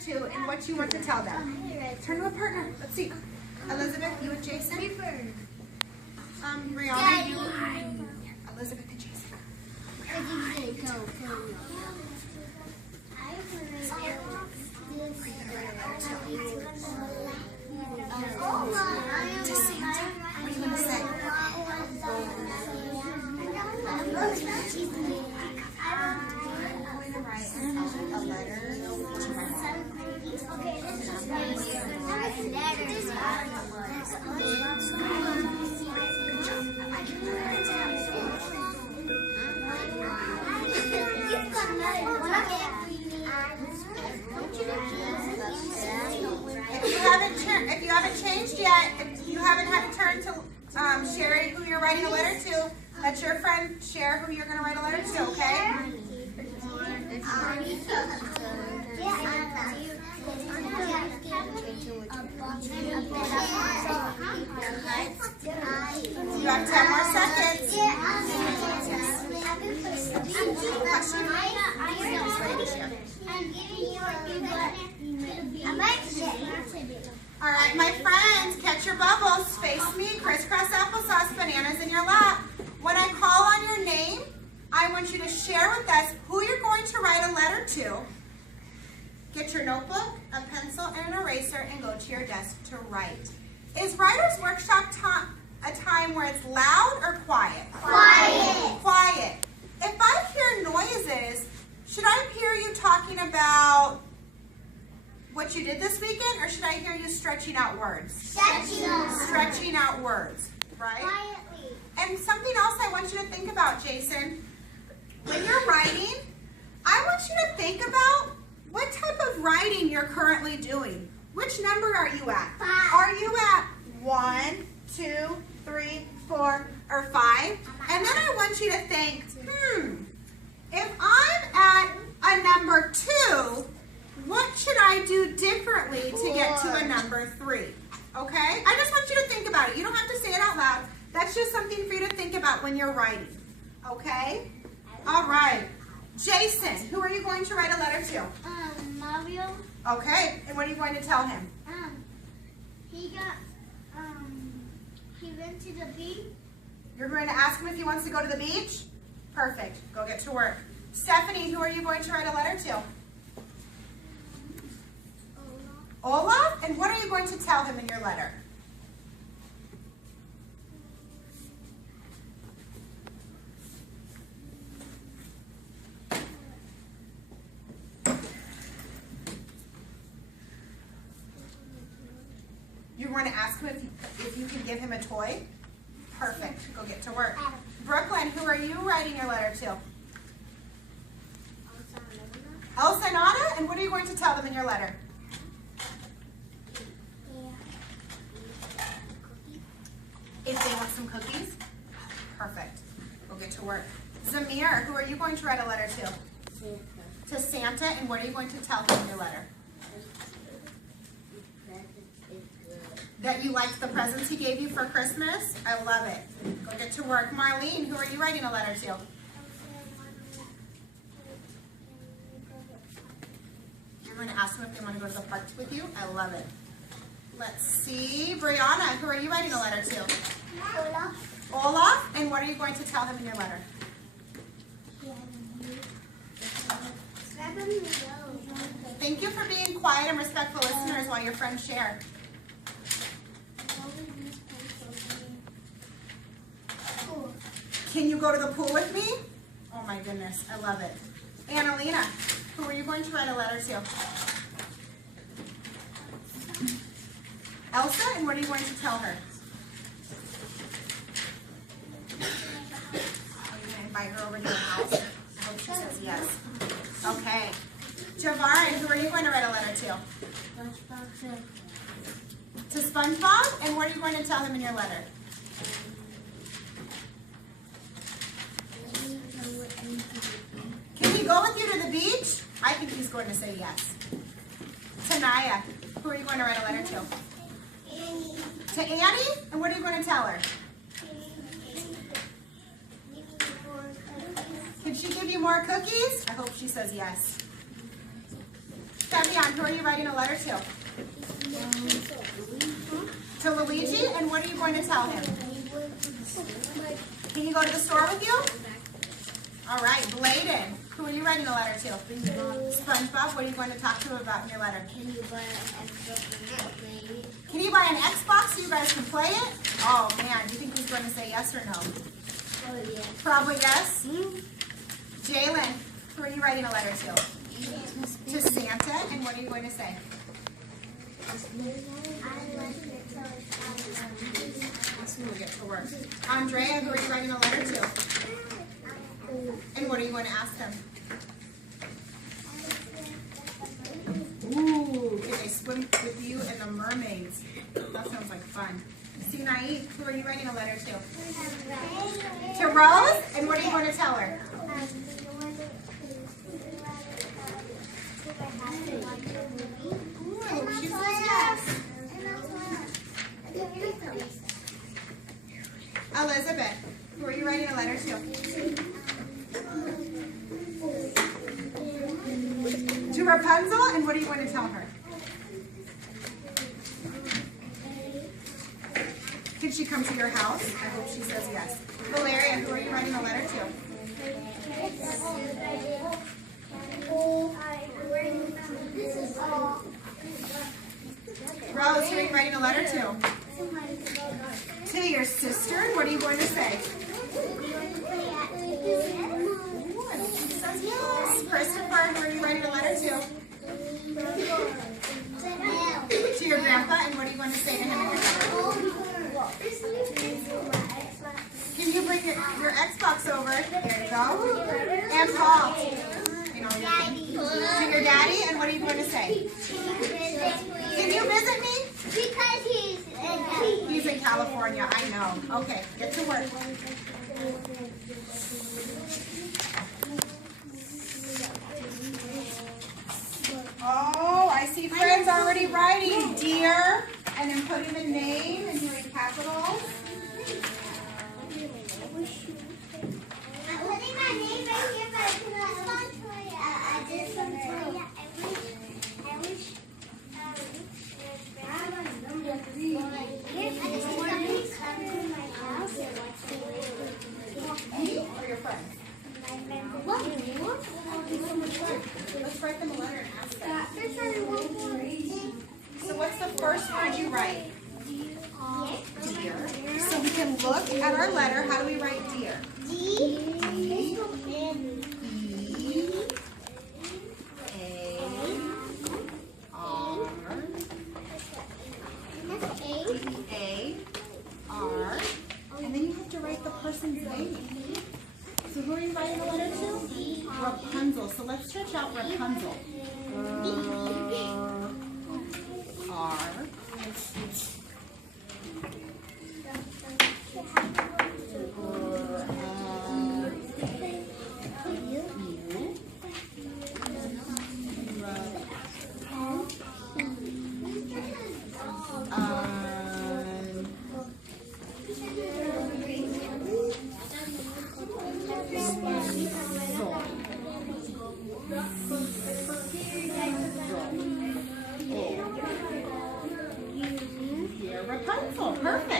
to and what you want to tell them. Turn to a partner. Let's see. Elizabeth, you and Jason. Brianna, you. Elizabeth and Jason. To Santa. What are you going to say? I'm going to write a letter to my mom. If you haven't changed yet, if you haven't had to turn to Sherry, who you're writing a letter to, let your friend share who you're going to write a letter to, okay? You have 10 more seconds. All right, my friends, catch your bubbles. Face me, crisscross applesauce, bananas in your lap. When I call on your name, I want you to share with us who you're going to write a letter to. Get your notebook, a pencil, and an eraser, and go to your desk to write. Is Writer's Workshop a time where it's loud or quiet? Quiet. Quiet. If I hear noises, should I hear you talking about what you did this weekend, or should I hear you stretching out words? Stretching out words, right? Quietly. And something else I want you to think about, Jason. When you're writing, I want you to think about what type of writing you're currently doing. Which number are you at? 5. Are you at 1, 2, 3, 4, or 5? And then I want you to think, if I'm at a number 2, what should I do differently to get to a number 3? Okay? I just want you to think about it. You don't have to say it out loud. That's just something for you to think about when you're writing. Okay? All right. Jason, who are you going to write a letter to? Mario. Okay. And what are you going to tell him? He went to the beach. You're going to ask him if he wants to go to the beach? Perfect. Go get to work. Stephanie, who are you going to write a letter to? Olaf? And what are you going to tell him in your letter? You're going to ask him if you can give him a toy? Perfect. Go get to work. Brooklyn, who are you writing your letter to? Elsa and Anna? And what are you going to tell them in your letter? If they want some cookies? Perfect. Go get to work. Zamir, who are you going to write a letter to? Santa. To Santa, and what are you going to tell him in your letter? That you liked the presents he gave you for Christmas? I love it. Go get to work. Marlene, who are you writing a letter to? You're going to ask them if they want to go to the park with you? I love it. Let's see. Brianna, who are you writing a letter to? Olaf. And what are you going to tell him in your letter? Thank you for being quiet and respectful listeners while your friends share. Can you go to the pool with me? Oh my goodness, I love it. Annalena, who are you going to write a letter to? Elsa, and what are you going to tell her? Are you going to invite her over to your house? I hope she says yes. Okay. Javarin, who are you going to write a letter to? To SpongeBob, and what are you going to tell him in your letter? Can he go with you to the beach? I think he's going to say yes. Tanaya, who are you going to write a letter to? Annie. To Annie? And what are you going to tell her? Can she give you more cookies? I hope she says yes. Fabian, who are you writing a letter to? To Luigi? And what are you going to tell him? Can you go to the store with you? All right, Bladen, who are you writing a letter to? SpongeBob, what are you going to talk to him about in your letter? Can you buy an Xbox and play it? Can you buy an Xbox so you guys can play it? Oh man, do you think he's going to say yes or no? Oh, yeah. Probably yes. Jalen, who are you writing a letter to? To Santa, and what are you going to say? Let's move it to work. Andrea, who are you writing a letter to? And what are you going to ask them? Ooh, can they swim with you and the mermaids? That sounds like fun. Sinai, who are you writing a letter to? To Rose? And what are you going to tell her? Ooh, she says yes. Elizabeth, who are you writing a letter to? To Rapunzel, and what are you going to tell her? Can she come to your house? I hope she says yes. Valeria, who are you writing a letter to? Rose, who are you writing a letter to? To your sister, and what are you going to say? Ooh, I hope she says yes. Christopher, who are you writing a letter to? To your grandpa, and what are you going to say to him in your letter? Can you bring your Xbox over? There you go. And Paul. You know, to your daddy, and what are you going to say? Can you visit me? Because He's in California, I know. Okay, get to work. Oh, I see friends already writing dear, and then putting the name and doing capitals. I'm putting my name right here, but I cannot. I did some Toya. I wish. Me or your friends? Let's write them a letter and ask them. So what's the first word you write? Dear. So we can look at our letter. How do we write dear? D-E-A-R. And then you have to write the person's name. So who are you writing a letter to? Rapunzel. So let's stretch out Rapunzel. R. Rapunzel, perfect.